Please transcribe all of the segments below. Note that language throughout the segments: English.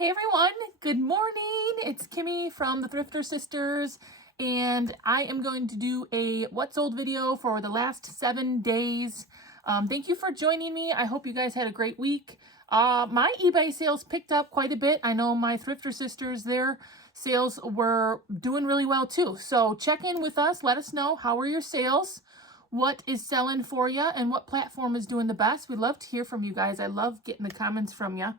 Hey everyone, good morning. It's Kimmy from the Thrifter Sisters, and I am going to do a What's Old video for the last 7 days. Thank you for joining me. I hope you guys had a great week. My eBay sales picked up quite a bit. I know my Thrifter Sisters, their sales were doing really well too. So check in with us. Let us know, how are your sales? What is selling for you and what platform is doing the best? We'd love to hear from you guys. I love getting the comments from you.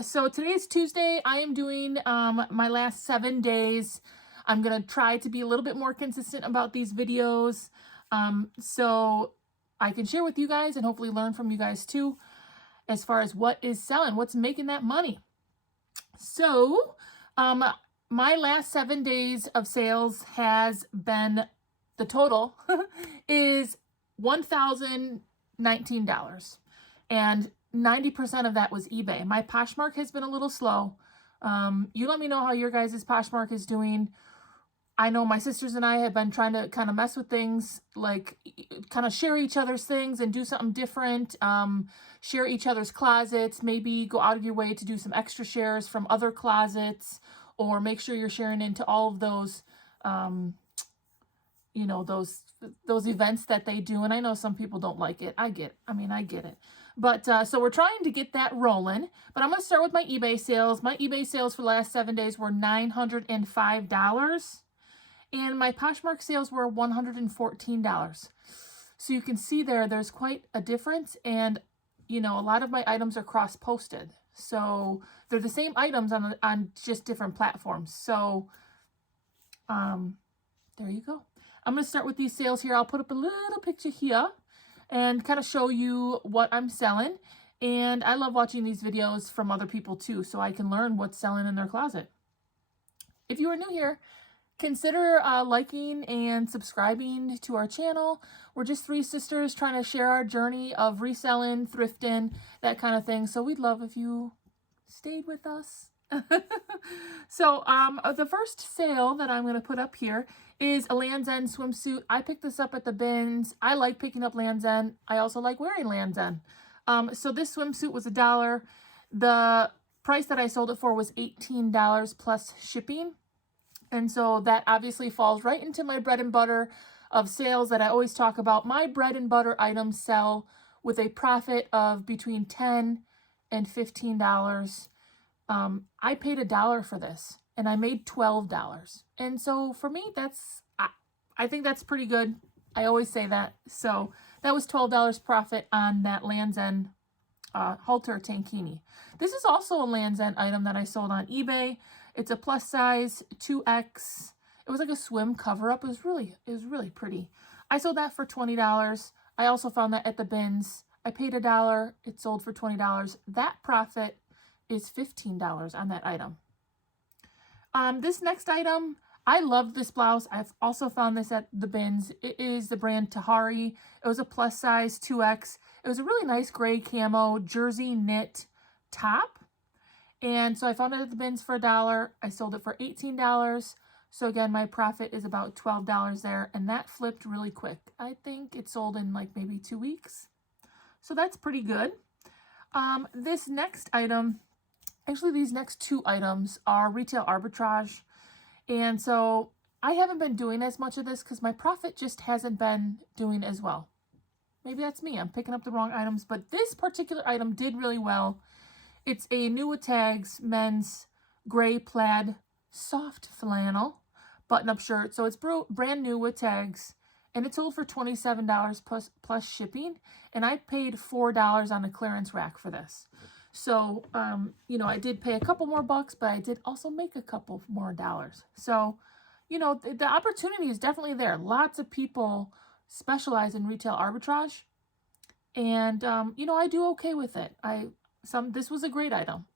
So today is Tuesday. I am doing my last 7 days. I'm going to try to be a little bit more consistent about these videos so I can share with you guys and hopefully learn from you guys too as far as what is selling, what's making that money. So my last 7 days of sales has been, the total is $1,019. And 90% of that was eBay. My Poshmark has been a little slow. You let me know how your guys' Poshmark is doing. I know my sisters and I have been trying to kind of mess with things, like kind of share each other's things and do something different. Share each other's closets, maybe go out of your way to do some extra shares from other closets, or make sure you're sharing into all of those, you know, those events that they do. And I know some people don't like it. I get it. But so we're trying to get that rolling. But I'm going to start with my eBay sales. My eBay sales for the last 7 days were $905. And my Poshmark sales were $114. So you can see there's quite a difference. And, you know, a lot of my items are cross-posted. So they're the same items on just different platforms. So there you go. I'm going to start with these sales here. I'll put up a little picture here and kind of show you what I'm selling. And I love watching these videos from other people too, so I can learn what's selling in their closet. If you are new here, consider liking and subscribing to our channel. We're just 3 sisters trying to share our journey of reselling, thrifting, that kind of thing. So we'd love if you stayed with us. So the first sale that I'm going to put up here is a Land's End swimsuit. I picked this up at the bins. I like picking up Land's End. I also like wearing Land's End. So this swimsuit was $1. The price that I sold it for was $18 plus shipping. And so that obviously falls right into my bread and butter of sales that I always talk about. My bread and butter items sell with a profit of between $10 and $15. I paid $1 for this and I made $12. And so for me, I think that's pretty good. I always say that. So that was $12 profit on that Land's End halter tankini. This is also a Land's End item that I sold on eBay. It's a plus size 2X. It was like a swim cover-up. It was really pretty. I sold that for $20. I also found that at the bins. I paid $1. It sold for $20. That profit is $15 on that item. This next item, I loved this blouse. I've also found this at the bins. It is the brand Tahari. It was a plus size 2X. It was a really nice gray camo jersey knit top. And so I found it at the bins for $1. I sold it for $18. So again, my profit is about $12 there. And that flipped really quick. I think it sold in like maybe 2 weeks. So that's pretty good. This next item, actually these next 2 items are retail arbitrage. And so I haven't been doing as much of this because my profit just hasn't been doing as well. Maybe that's me. I'm picking up the wrong items, but this particular item did really well. It's a New with Tags men's gray plaid soft flannel button-up shirt. So it's brand new with tags, and it sold for $27 plus shipping. And I paid $4 on the clearance rack for this. So, you know, I did pay a couple more bucks, but I did also make a couple more dollars. So, you know, the opportunity is definitely there. Lots of people specialize in retail arbitrage. And, you know, I do okay with it. This was a great item.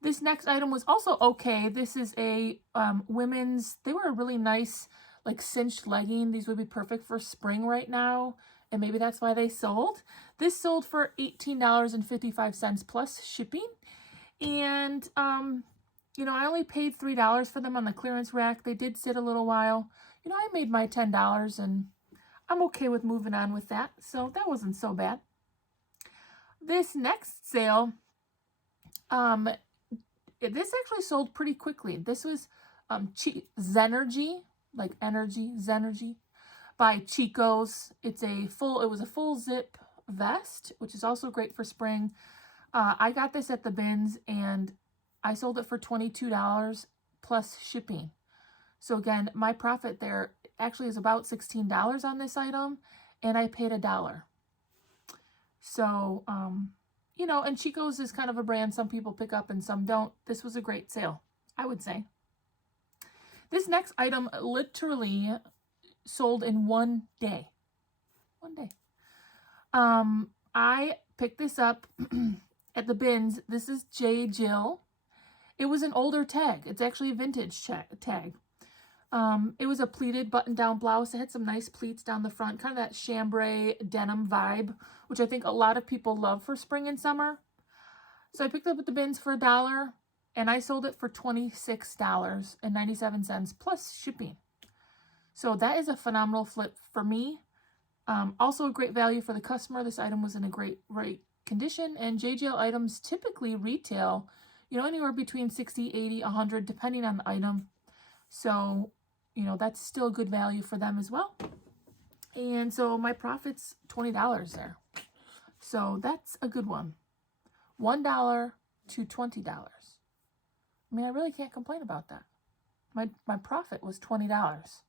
This next item was also okay. This is a women's, they were a really nice, like cinched legging. These would be perfect for spring right now. And maybe that's why they sold. This sold for $18.55 plus shipping. And, you know, I only paid $3 for them on the clearance rack. They did sit a little while. You know, I made my $10 and I'm okay with moving on with that. So that wasn't so bad. This next sale This actually sold pretty quickly. This was Zenergy, like energy, Zenergy, by Chico's. It was a full zip vest, which is also great for spring. I got this at the bins and I sold it for $22 plus shipping. So again, my profit there actually is about $16 on this item, and I paid $1. So, you know, and Chico's is kind of a brand some people pick up and some don't. This was a great sale, I would say. This next item literally sold in one day. One day. I picked this up at the bins. This is J. Jill. It was an older tag. It's actually a vintage tag. It was a pleated button-down blouse. It had some nice pleats down the front, kind of that chambray denim vibe, which I think a lot of people love for spring and summer. So I picked it up at the bins for $1, and I sold it for $26.97 plus shipping. So that is a phenomenal flip for me. Also a great value for the customer. This item was in a great condition, and JJL items typically retail, you know, anywhere between 60, 80, 100, depending on the item. So, you know, that's still good value for them as well. And so my profit's $20 there. So that's a good one. $1 to $20. I mean, I really can't complain about that. My profit was $20.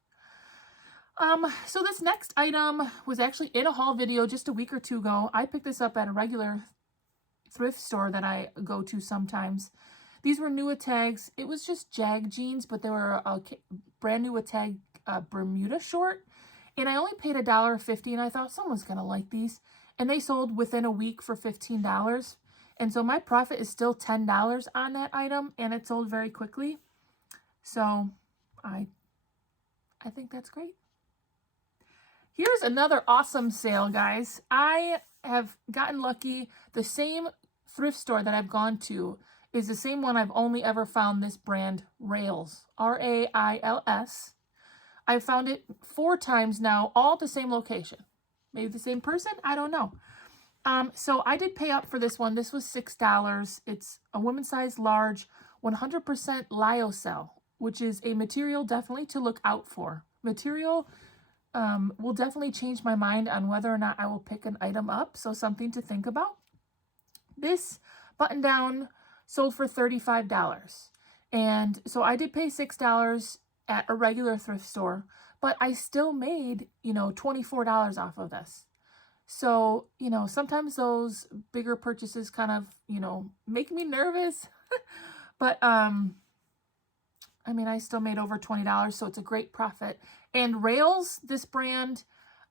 So this next item was actually in a haul video just a week or two ago. I picked this up at a regular thrift store that I go to sometimes. These were new tags. It was just Jag jeans, but they were a brand new tag Bermuda short. And I only paid $1.50, and I thought someone's going to like these. And they sold within a week for $15. And so my profit is still $10 on that item, and it sold very quickly. So I think that's great. Here's another awesome sale, guys. I have gotten lucky. The same thrift store that I've gone to is the same one I've only ever found this brand, Rails, R-A-I-L-S. I've found it 4 times now, all at the same location. Maybe the same person, I don't know. So I did pay up for this one. This was $6. It's a women's size large, 100% lyocell, which is a material definitely to look out for. Material will definitely change my mind on whether or not I will pick an item up, so something to think about. This button down sold for $35. And so I did pay $6 at a regular thrift store, but I still made, you know, $24 off of this. So, you know, sometimes those bigger purchases kind of, you know, make me nervous. But, I mean, I still made over $20, so it's a great profit. And Rails, this brand,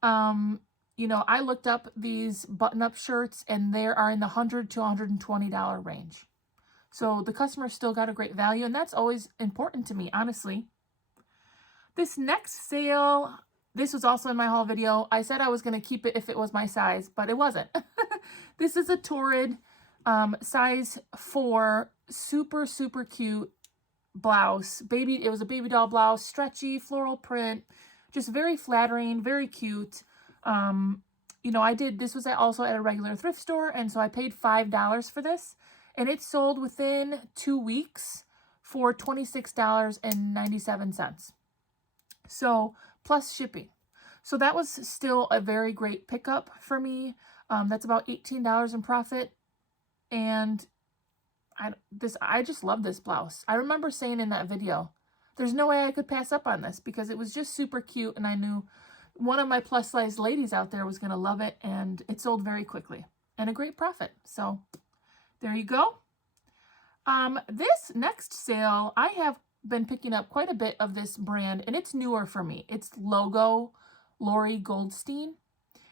you know, I looked up these button-up shirts, and they are in the $100 to $120 range. So the customer still got a great value, and that's always important to me, honestly. This next sale, this was also in my haul video. I said I was going to keep it if it was my size, but it wasn't. This is a Torrid size 4, super, super cute blouse. It was a baby doll blouse, stretchy, floral print, just very flattering, very cute. You know, this was also at a regular thrift store, and so I paid $5 for this, and it sold within 2 weeks for $26.97. So, plus shipping. So that was still a very great pickup for me. That's about $18 in profit. And I just love this blouse. I remember saying in that video, there's no way I could pass up on this because it was just super cute, and I knew one of my plus size ladies out there was going to love it, and it sold very quickly and a great profit. So there you go. This next sale, I have been picking up quite a bit of this brand, and it's newer for me. It's Lori Goldstein,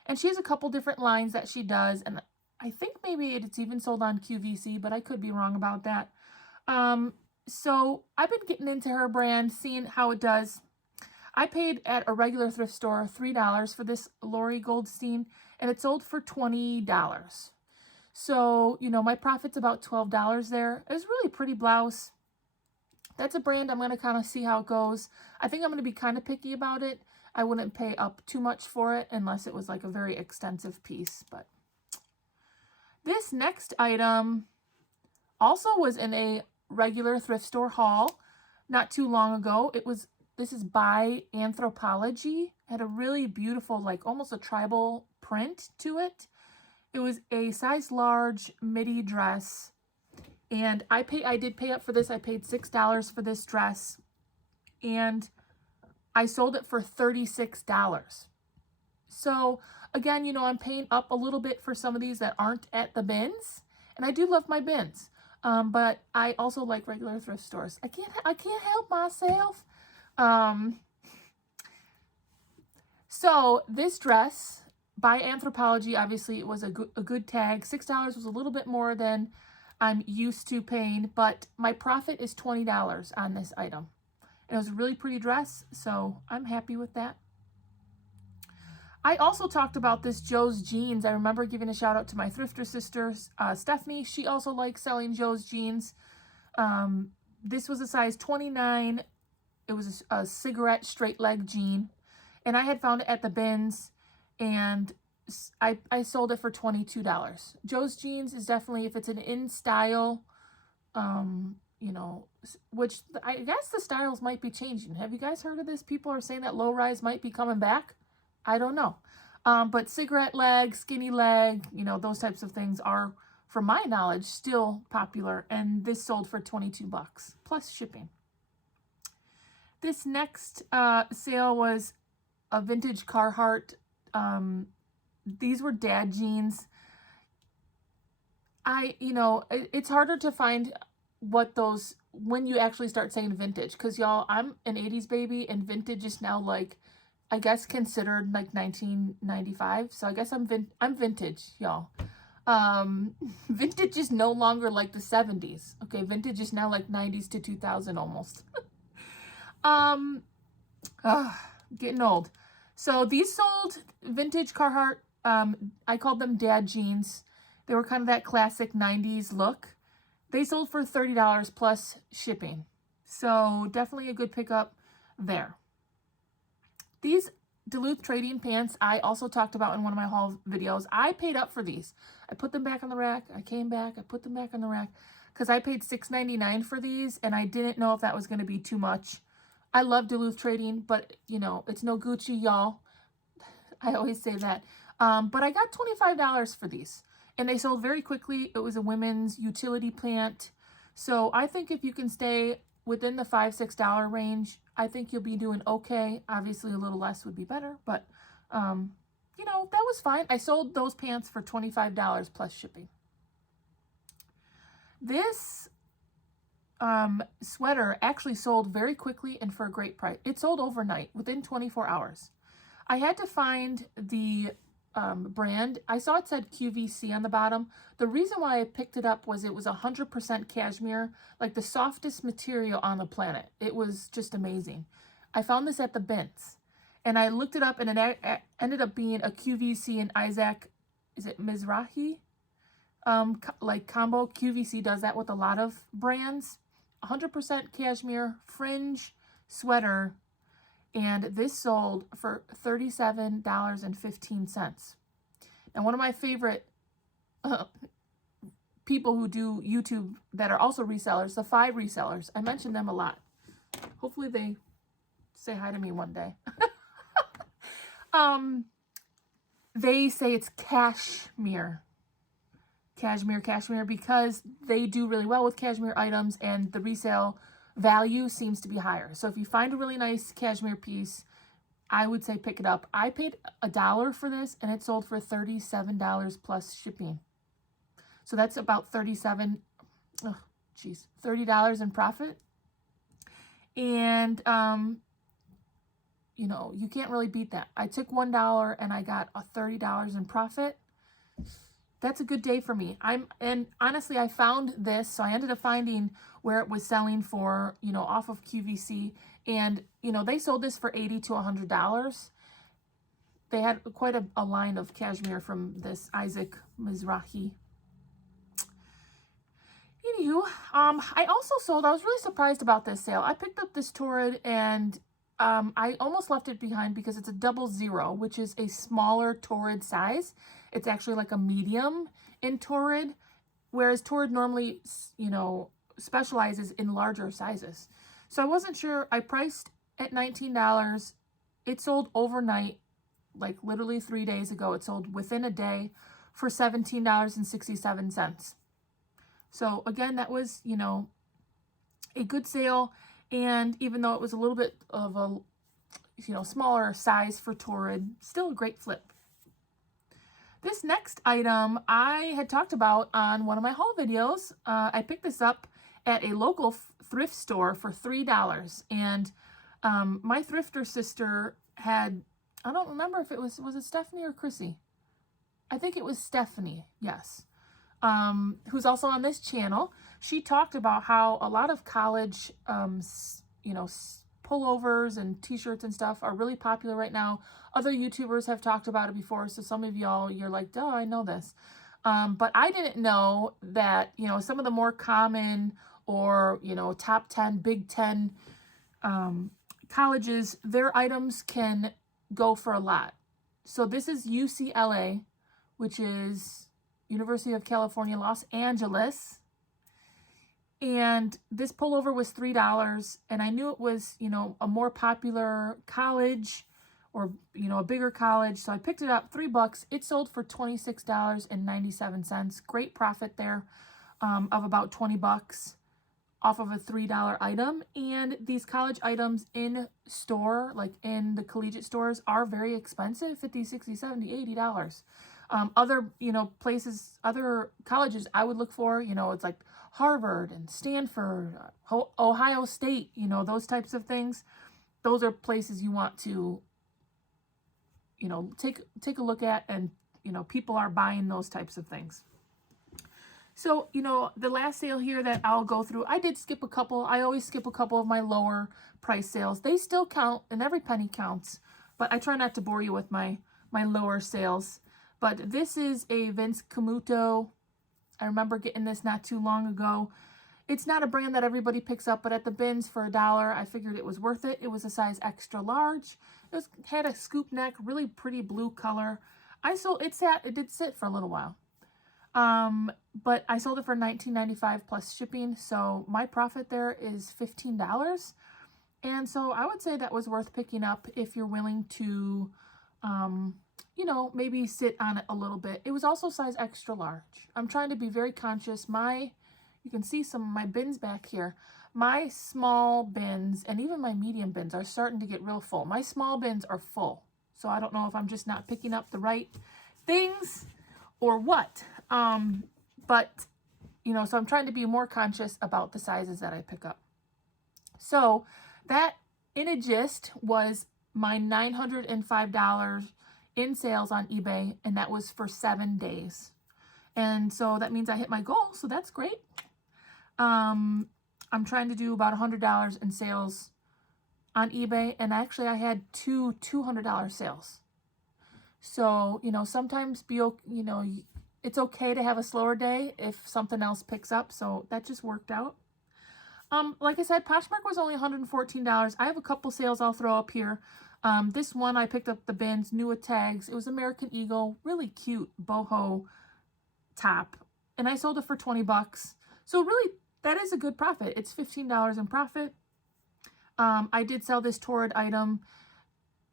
and she has a couple different lines that she does, and I think maybe it's even sold on QVC, but I could be wrong about that. So I've been getting into her brand, seeing how it does. I paid at a regular thrift store $3 for this Lori Goldstein, and it sold for $20. So, you know, my profit's about $12 there. It was a really pretty blouse. That's a brand I'm going to kind of see how it goes. I think I'm going to be kind of picky about it. I wouldn't pay up too much for it unless it was like a very extensive piece. But this next item Also was in a regular thrift store haul not too long ago. This is by Anthropologie. It had a really beautiful, like almost a tribal print to it. It was a size large midi dress, and I did pay up for this. I paid $6 for this dress, and I sold it for $36. So again, you know, I'm paying up a little bit for some of these that aren't at the bins, and I do love my bins. But I also like regular thrift stores. I can't help myself. So this dress by Anthropologie, obviously it was a good tag. $6 was a little bit more than I'm used to paying, but my profit is $20 on this item. And it was a really pretty dress, so I'm happy with that. I also talked about this Joe's jeans. I remember giving a shout out to my thrifter sister, Stephanie. She also likes selling Joe's jeans. This was a size 29. It was a cigarette straight leg jean. And I had found it at the bins, and I sold it for $22. Joe's jeans is definitely, if it's an in style, you know, which I guess the styles might be changing. Have you guys heard of this? People are saying that low rise might be coming back. I don't know. But cigarette leg, skinny leg, you know, those types of things are, from my knowledge, still popular. And this sold for $22 plus shipping. This next sale was a vintage Carhartt. These were dad jeans. You know, it's harder to find what those, when you actually start saying vintage. Because y'all, I'm an 80s baby, and vintage is now like, I guess considered like 1995. So I guess I'm vintage, y'all. Vintage is no longer like the 70s. Okay, vintage is now like 90s to 2000 almost. Getting old. So these sold vintage Carhartt. I called them dad jeans. They were kind of that classic 90s look. They sold for $30 plus shipping. So definitely a good pickup there. These Duluth trading pants I also talked about in one of my haul videos. I paid up for these. I put them back on the rack. I came back. I put them back on the rack because I paid $6.99 for these, and I didn't know if that was going to be too much. I love Duluth trading, but, you know, it's no Gucci, y'all. I always say that. But I got $25 for these, and they sold very quickly. It was a women's utility pant. So I think if you can stay within the $5, $6 range, I think you'll be doing okay. Obviously, a little less would be better, but, you know, that was fine. I sold those pants for $25 plus shipping. This sweater actually sold very quickly and for a great price. It sold overnight, within 24 hours. I had to find the brand. I saw it said QVC on the bottom. The reason why I picked it up was it was 100% cashmere, like the softest material on the planet. It was just amazing. I found this at the bins, and I looked it up, and it ended up being a QVC and Isaac, is it Mizrahi? Like combo. QVC does that with a lot of brands. 100% cashmere fringe sweater, and this sold for $37.15. Now, one of my favorite people who do YouTube that are also resellers, the 5 resellers, I mention them a lot. Hopefully they say hi to me one day. They say it's cashmere, because they do really well with cashmere items, and the resale value seems to be higher. So if you find a really nice cashmere piece, I would say pick it up. I paid $1 for this, and it sold for $37 plus shipping. So that's about $30 in profit. And, you know, you can't really beat that. I took $1 and I got $30 in profit. That's a good day for me. And honestly, I found this, so I ended up finding where it was selling for, you know, off of QVC, and, you know, they sold this for $80 to $100. They had quite a line of cashmere from this Isaac Mizrahi. Anywho, I also sold, I was really surprised about this sale. I picked up this Torrid, and I almost left it behind because it's a 00, which is a smaller Torrid size. It's actually like a medium in Torrid. whereas Torrid normally, you know, specializes in larger sizes. So I wasn't sure. I priced at $19. It sold overnight, like literally 3 days ago. It sold within a day for $17.67. So again, that was, you know, a good sale. And even though it was a little bit of a, you know, smaller size for Torrid, still a great flip. This next item I had talked about on one of my haul videos. I picked this up at a local thrift store for $3. And my thrifter sister had, I don't remember if it was it Stephanie or Chrissy? I think it was Stephanie, yes. Who's also on this channel. She talked about how a lot of college, you know, pullovers and t-shirts and stuff are really popular right now. Other YouTubers have talked about it before, so some of y'all, you're like, duh, I know this. But I didn't know that, you know, some of the more common or, you know, top 10, Big 10 colleges, their items can go for a lot. So this is UCLA, which is University of California, Los Angeles. And this pullover was $3, and I knew it was, you know, a more popular college or, you know, a bigger college. So I picked it up, $3. It sold for $26.97. Great profit there of about 20 bucks off of a $3 item. And these college items in store, like in the collegiate stores, are very expensive, $50, $60, $70, $80. Other, you know, places, other colleges I would look for, you know, it's like Harvard and Stanford, Ohio State, you know, those types of things. Those are places you want to, you know, take a look at, and, you know, people are buying those types of things. So, you know, the last sale here that I'll go through, I did skip a couple. I always skip a couple of my lower price sales. They still count, and every penny counts, but I try not to bore you with my lower sales. But this is a Vince Camuto. I remember getting this not too long ago. It's not a brand that everybody picks up, but at the bins for $1, I figured it was worth it. It was a size extra large. It had a scoop neck, really pretty blue color. It did sit for a little while. But I sold it for $19.95 plus shipping. So my profit there is $15. And so I would say that was worth picking up if you're willing to, you know, maybe sit on it a little bit. It was also size extra large. I'm trying to be very conscious. You can see some of my bins back here. My small bins and even my medium bins are starting to get real full. My small bins are full. So I don't know if I'm just not picking up the right things or what. But, you know, so I'm trying to be more conscious about the sizes that I pick up. So that, in a gist, was my $905 in sales on eBay, and that was for 7 days. And so that means I hit my goal, so that's great. I'm trying to do about $100 in sales on eBay, and actually I had two $200 sales. So, you know, sometimes it's okay to have a slower day if something else picks up, so that just worked out. Like I said, Poshmark was only $114. I have a couple sales I'll throw up here. This one I picked up the bins, new with tags. It was American Eagle, really cute boho top, and I sold it for 20 bucks. So really, that is a good profit. It's $15 in profit. I did sell this Torrid item.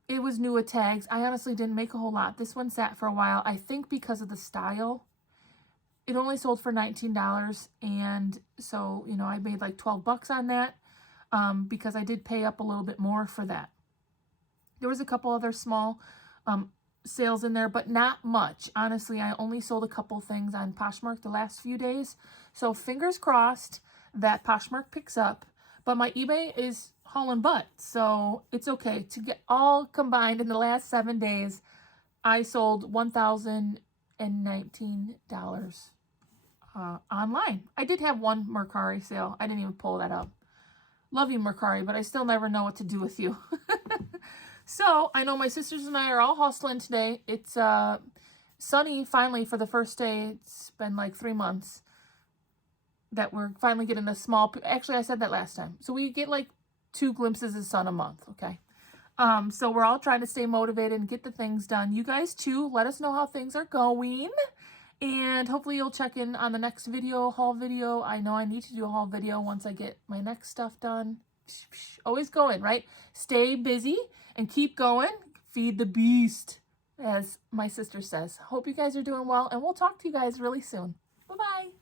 It was new with tags. I honestly didn't make a whole lot. This one sat for a while. I think because of the style. It only sold for $19, and so, you know, I made like 12 bucks on that because I did pay up a little bit more for that. There was a couple other small sales in there, but not much. Honestly, I only sold a couple things on Poshmark the last few days. So fingers crossed that Poshmark picks up. But my eBay is hauling butt, so it's okay. To get all combined in the last 7 days, I sold $1,019 online. I did have one Mercari sale. I didn't even pull that up. Love you, Mercari, but I still never know what to do with you. So I know my sisters and I are all hustling today. It's sunny finally for the first day. It's been like 3 months that we're finally getting a small, actually I said that last time. So we get like 2 glimpses of sun a month, okay? So we're all trying to stay motivated and get the things done. You guys too, let us know how things are going. And hopefully you'll check in on the next video, haul video. I know I need to do a haul video once I get my next stuff done. Always going, right? Stay busy and keep going. Feed the beast, as my sister says. Hope you guys are doing well, and we'll talk to you guys really soon. Bye-bye.